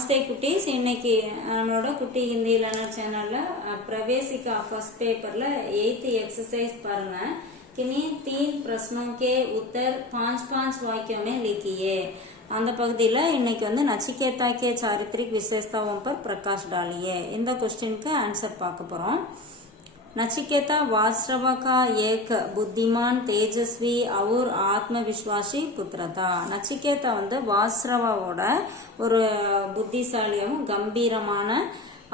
நமஸ்தே குட்டீஸ். இன்னைக்கு நம்மளோட குட்டி हिंदी लर्नर चैनल प्रवेशिका फर्स्ट पेपर 8th एक्सरसाइज பாருங்க. किन्हीं 3 प्रश्नों के उत्तर 5-5 वाक्यों में लिखिए. அந்த பகுதியில் இன்னைக்கு வந்து நச்சிகேதா के चारित्रिक विशेषताओं पर प्रकाश डालिए. இந்த क्वेश्चनக்கு ஆன்சர் பார்க்க போறோம். नचिकेता वास्रव का एक बुद्धिमान तेजस्वी और आत्मविश्वासी पुत्र था. நச்சிகேதா வந்து வாஸ்ரவோட ஒரு புத்திசாலியும் கம்பீரமான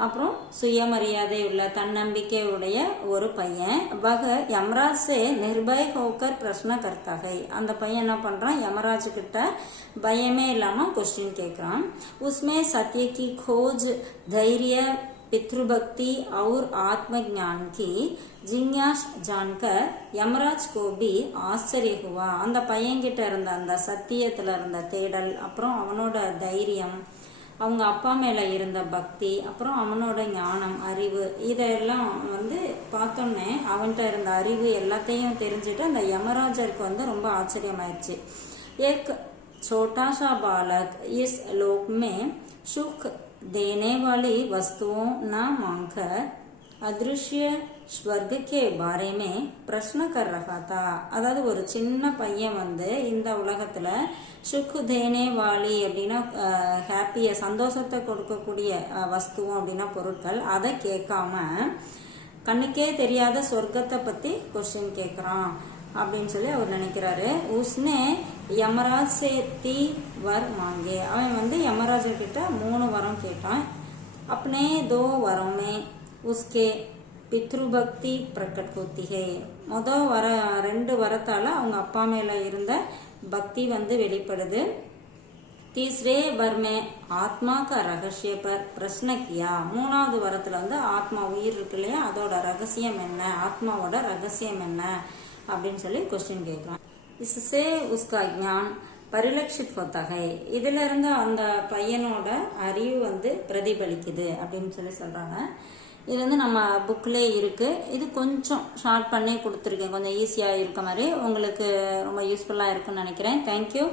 அப்புறம் சுயமரியாதை உள்ள தன்னம்பிக்கை உடைய ஒரு பையன். வக யமராஜ் से निर्भय होकर प्रश्न करता है. அந்த பையன் என்ன பண்றான், யமராஜ் கிட்ட பயமே இல்லாம क्वेश्चन கேட்கறான். उसमें सत्य की खोज, धैर्य, पितृभक्ति और आत्मज्ञान की जिज्ञास जानकर यमराज को भी आश्चर्य हुआ. அந்த பையன்கிட்ட இருந்த அந்த சத்தியத்துல இருந்த தேடல், அப்புறம் அவனோட தைரியம், அவங்க அப்பா மேல இருந்த பக்தி, அப்புறம் அவனோட ஞானம், அறிவு, இதெல்லாம் வந்து பார்த்தோன்னே அவன்கிட்ட இருந்த அறிவு எல்லாத்தையும் தெரிஞ்சுட்டு அந்த யமராஜருக்கு வந்து ரொம்ப ஆச்சரியமாயிடுச்சு. एक छोटा सा बालक इस लोक में सुख देने वाली वस्तुओं न मांगकर अदृश्य स्वर्ग के बारे में प्रश्न कर रहा था. அதாவது ஒரு சின்ன பையன் வந்து இந்த உலகத்துல சுக்கு தேனே வாலி அப்படின்னா ஹாப்பிய சந்தோஷத்தை கொடுக்கக்கூடிய வஸ்துவும் அப்படின்னா பொருட்கள், அதை கேட்காம கண்ணுக்கே தெரியாத சொர்க்கத்தை பத்தி கொஸ்டின் கேட்கறான் அப்படின்னு சொல்லி அவர் நினைக்கிறாரு. உஸ்னே யமராஜ் சே 3 वर मांगे. அவன் வந்து யமராஜ் கிட்ட 3 வரம் கேட்டான். अपने 2 वरों में उसके पितृभक्ति प्रकट होती है. முதல் வர 2 வரத்தால அவங்க அப்பா மேல இருந்த பக்தி வந்து வெளிப்படுது. तीसरे वर में आत्मा का रहस्य पर प्रश्न किया. 3வது வரத்துல வந்து ஆத்மா, உயிர் இருக்கு இல்லையா, அதோட ரகசியம் என்ன, ஆத்மாவோட ரகசியம் என்ன அப்படின்னு சொல்லி क्वेश्चन கேட்கறான். इससे उसका ज्ञान परिलक्षित होता है. இதுல இருந்து அந்த பையனோட அறிவு வந்து பிரதிபலிக்குது அப்படின்னு சொல்லி சொல்றாங்க. இது வந்து நம்ம புக்லே இருக்கு. இது கொஞ்சம் ஷார்ட் பண்ணி கொடுத்துருக்கேன், கொஞ்சம் ஈஸியா இருக்க மாதிரி. உங்களுக்கு ரொம்ப யூஸ்ஃபுல்லா இருக்குன்னு நினைக்கிறேன். தேங்க்யூ.